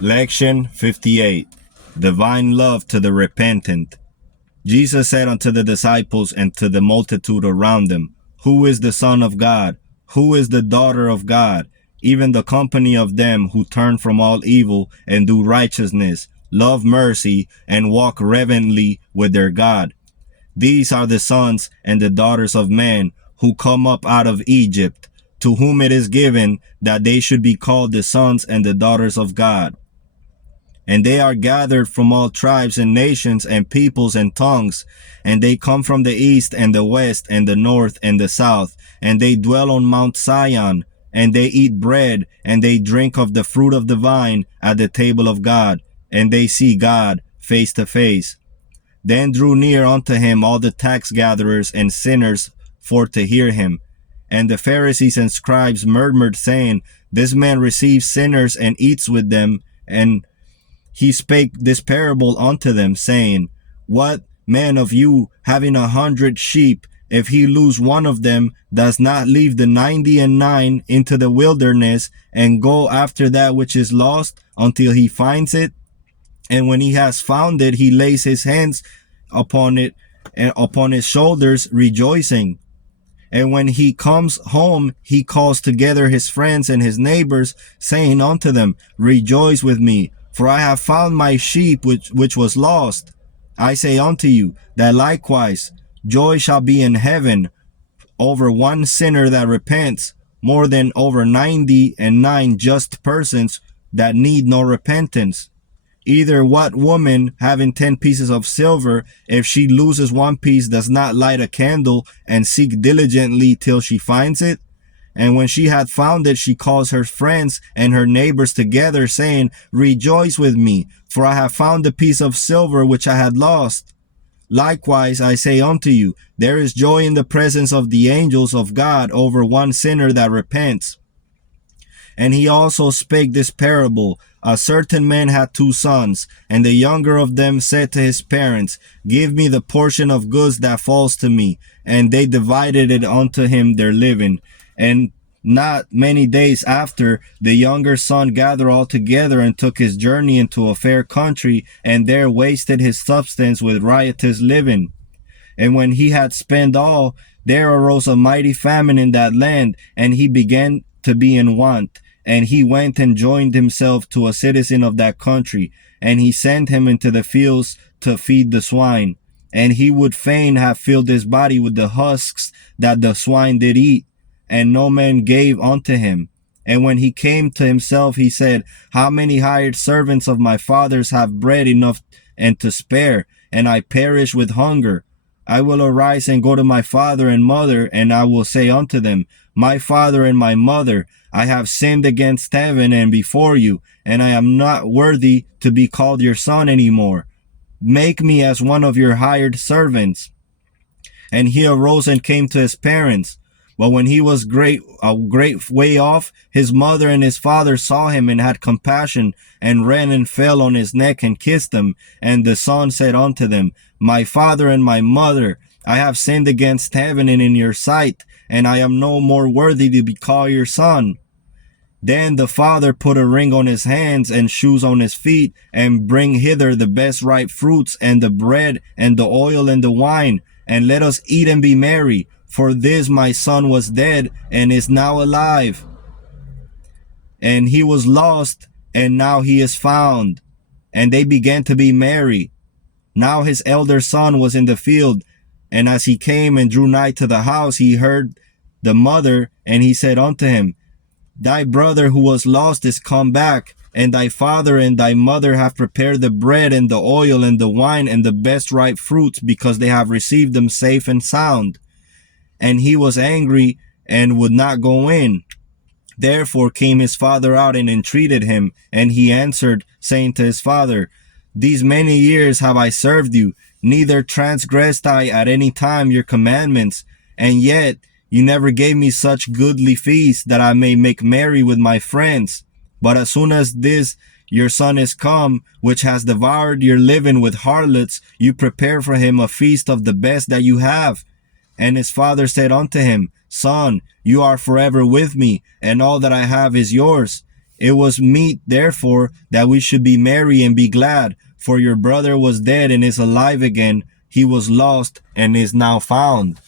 Lection 58. Divine love to the repentant. Jesus said unto the disciples and to the multitude around them, Who is the Son of God? Who is the daughter of God? Even the company of them who turn from all evil and do righteousness, love mercy, and walk reverently with their God. These are the sons and the daughters of man who come up out of Egypt, to whom it is given that they should be called the sons and the daughters of God. And they are gathered from all tribes and nations and peoples and tongues, and they come from the east and the west and the north and the south, and they dwell on Mount Zion, and they eat bread, and they drink of the fruit of the vine at the table of God, and they see God face to face. Then drew near unto him all the tax gatherers and sinners for to hear him. And the Pharisees and scribes murmured, saying, This man receives sinners and eats with them. And he spake this parable unto them, saying, What man of you, having 100 sheep, if he lose one of them, does not leave the 99 into the wilderness, and go after that which is lost until he finds it? And when he has found it, he lays his hands upon it and upon his shoulders, rejoicing. And when he comes home, he calls together his friends and his neighbors, saying unto them, Rejoice with me, for I have found my sheep which was lost. I say unto you, that likewise joy shall be in heaven over one sinner that repents, more than over 99 just persons that need no repentance. Either what woman, having 10 pieces of silver, if she loses one piece, does not light a candle and seek diligently till she finds it? And when she hath found it, she calls her friends and her neighbors together, saying, Rejoice with me, for I have found the piece of silver which I had lost. Likewise, I say unto you, there is joy in the presence of the angels of God over one sinner that repents. And he also spake this parable. A certain man had 2 sons, and the younger of them said to his parents, Give me the portion of goods that falls to me. And they divided it unto him their living. And not many days after, the younger son gathered all together and took his journey into a fair country, and there wasted his substance with riotous living. And when he had spent all, there arose a mighty famine in that land, and he began to be in want. And he went and joined himself to a citizen of that country, and he sent him into the fields to feed the swine. And he would fain have filled his body with the husks that the swine did eat, and no man gave unto him. And when he came to himself, he said, How many hired servants of my father's have bread enough and to spare, and I perish with hunger? I will arise and go to my father and mother, and I will say unto them, My father and my mother, I have sinned against heaven and before you, and I am not worthy to be called your son any more. Make me as one of your hired servants. And he arose and came to his parents. But when he was a great way off, his mother and his father saw him and had compassion, and ran and fell on his neck and kissed him. And the son said unto them, My father and my mother, I have sinned against heaven and in your sight, and I am no more worthy to be called your son. Then the father put a ring on his hands and shoes on his feet, and bring hither the best ripe fruits, and the bread, and the oil, and the wine, and let us eat and be merry. For this my son was dead, and is now alive. And he was lost, and now he is found. And they began to be merry. Now his elder son was in the field, and as he came and drew nigh to the house, he heard the mother, and he said unto him, Thy brother who was lost is come back, and thy father and thy mother have prepared the bread and the oil and the wine and the best ripe fruits, because they have received them safe and sound. And he was angry and would not go in. Therefore came his father out and entreated him. And he answered, saying to his father, These many years have I served you, neither transgressed I at any time your commandments, and yet you never gave me such goodly feasts that I may make merry with my friends. But as soon as this your son is come, which has devoured your living with harlots, you prepare for him a feast of the best that you have. And his father said unto him, Son, you are forever with me, and all that I have is yours. It was meet, therefore, that we should be merry and be glad, for your brother was dead and is alive again. He was lost and is now found.